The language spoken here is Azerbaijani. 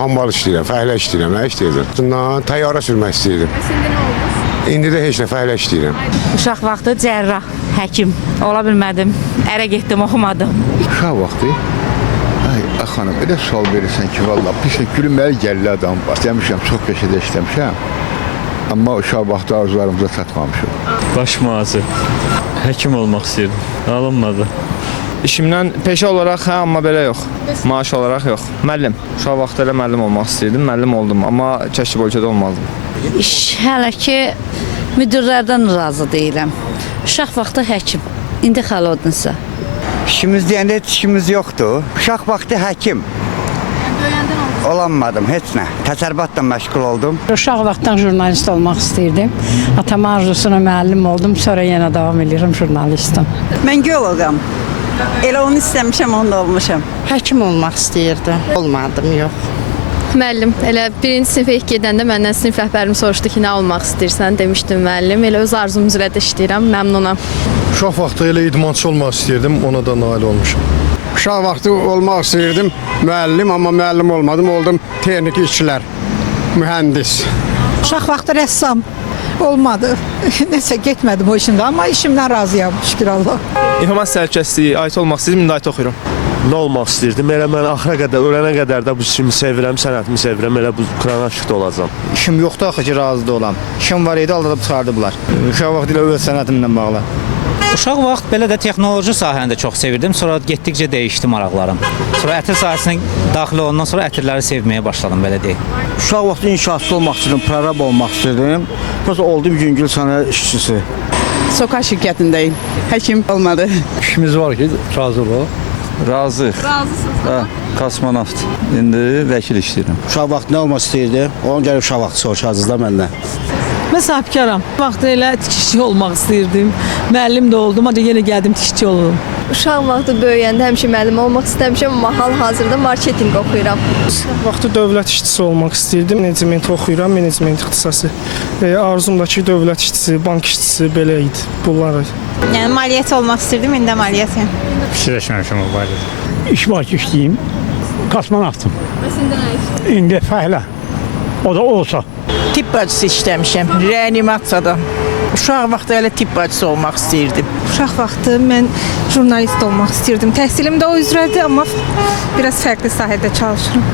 Hambal işləyirəm, fəhlə işləyirəm, nə işləyirəm? Bundan tayyara sürmək istəyirdim. Şimdi ne olmuş? İndi də heç nə fəhlə işləyirəm. Uşaq vaxtı cərrah, həkim ola bilmədim. Ərə getdim, oxumadım. Uşaq vaxtı? Ay, xanım, elə sual verirsən ki, valla, pislə gülünməli gəlli adam var. İstəmişəm, çox peşədə işləmişəm. Amma uşaq vaxtı arzularımıza çatmamışım. Baş mühasir. Həkim olmaq istəyirdim. Alınmadı. İşimdən peşə olaraq hə, amma belə yox. Maaş olaraq yox. Müəllim. Uşaq vaxtı elə müəllim olmaq istəyirdim. Müəllim oldum, amma kəşf ölkədə olmazdım. İş hələ ki müdirlərdən razı deyiləm. Uşaq vaxtı həkim, indi xalodunsa. İşimiz deyəndə heç işimiz yoxdur. Uşaq vaxtı həkim. Böyüyəndən olmuş. Olanmadım, heç nə. Təsərrüfatla məşğul oldum. Uşaq vaxtdan jurnalist olmaq istəyirdim. Atamın arzusuna müəllim oldum, sonra yenə davam edirəm jurnalistim. Mən geoloqam. Elə onu istəmişəm, onu da olmuşam. Həkim olmaq istəyirdim. Olmadım, yox. Müəllim, elə birinci sinifə ilk gedəndə məndən sinif rəhbərim soruşdu ki, nə olmaq istəyirsən, demişdim müəllim. Elə öz arzum üzrə də işləyirəm, məmnunam. Uşaq vaxtı elə idmançı olmaq istəyirdim, ona da nail olmuşam. Uşaq vaxtı olmaq istəyirdim, müəllim, amma müəllim olmadım, oldum texniki işçilər, mühəndis. Uşaq vaxtı rəssam olmadı. Nəsə getmədim o işimdə, amma işimdən razıyam, şükür Allah. İnformasiya təhlükəsizliyi, IT olmaq istəyirdim, indi IT oxuyuram. Nə olmaq istəyirdim? Elə mən axıra qədər, ölənə qədər də bu işimi sevirəm, sənətimi sevirəm, elə bu Qurana aşiq olacam. İşim yoxdur axı ki, razı da olam. İşim var idi, aldadıb çıxardıblar. Uşaq vaxtı ilə öz sənətimlə bağlı. Uşaq vaxt belə də texnoloji sahəni də çox sevirdim. Sonra getdikcə dəyişdi maraqlarım. Sonra ətir sahəsinə daxil olandan sonra ətirləri sevməyə başladım, belə deyək. Uşaq vaxtı inşaatçı olmaq istəyirdim, prorab olmaq istəyirdim. Sonra oldum Yüngül sənət işçisi. Soka şirkətindəyim. Həkim olmadı. İşimiz var ki, razı olaq. Razı. Razısınız. Hə, kosmonavt. İndi vəkil işləyirəm. Uşaq vaxtı nə olmaq istəyirdim? Onun gəlib uşaq vaxtı soruşacağız da məndən. Mən sahibkaram. Vaxtı elə tikişçi olmaq istəyirdim. Müəllim də oldum, ancaq yenə gəldim tikişçi oldum. Uşaq vaxtı böyüyəndə həmişə müəllim olmaq istəmişəm, amma hal-hazırda marketinq oxuyuram. Vaxtı dövlət işçisi olmaq istəyirdim. Menecment oxuyuram, menecment ixtisası. Arzumdakı dövlət işçisi, bank işçisi belə idi. Bunlar. Yəni maliyyət olmaq istəyirdim, indi maliyyətim. Fikirləşməmişəm o barədə. İş var ki, işləyim. Kosmonavtım. Məsələn, nə iş? İndi fəhlə. O da olsa. Tibb bacısı işləmişəm, reanimasiyada. Uşaq vaxtı elə tibb bacısı olmaq istəyirdim. Uşaq vaxtı mən jurnalist olmaq istəyirdim. Təhsilim də o üzrədir, amma biraz fərqli sahədə çalışıram.